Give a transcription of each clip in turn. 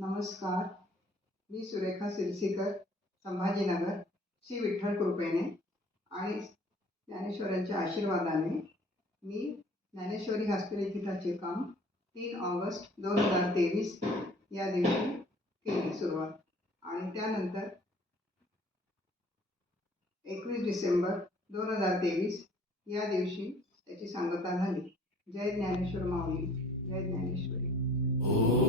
नमस्कार. मी सुरेखा सिरसीकर संभाजीनगर श्री विठ्ठल कृपेने आणि ज्ञानेश्वरांच्या आशीर्वादाने मी ज्ञानेश्वरी हस्तलिखिताचे काम तीन ऑगस्ट दोन हजार तेवीस या दिवशी केली सुरुवात. आणि त्यानंतर एकवीस डिसेंबर दोन हजार तेवीस या दिवशी त्याची सांगता झाली. जय ज्ञानेश्वर माऊली जय ज्ञानेश्वरी. Oh.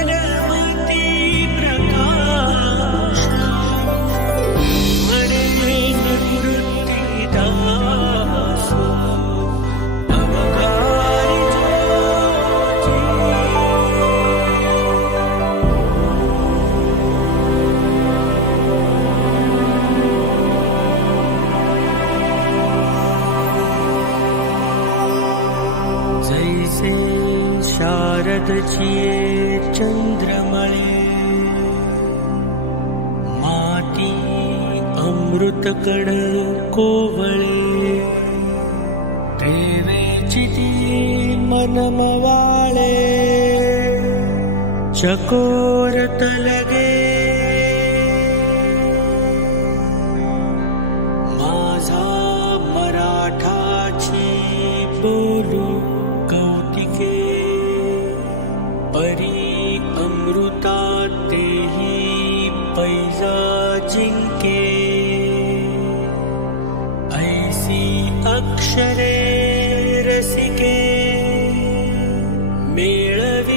जैसे शारद छिये चंद्रमळे माती अमृत कण कोवळे प्रेमेची ती मनमवाळे चकोर तलगे अक्षरे रसिके मेलव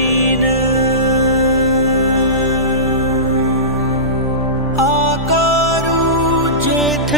आकारु चेथ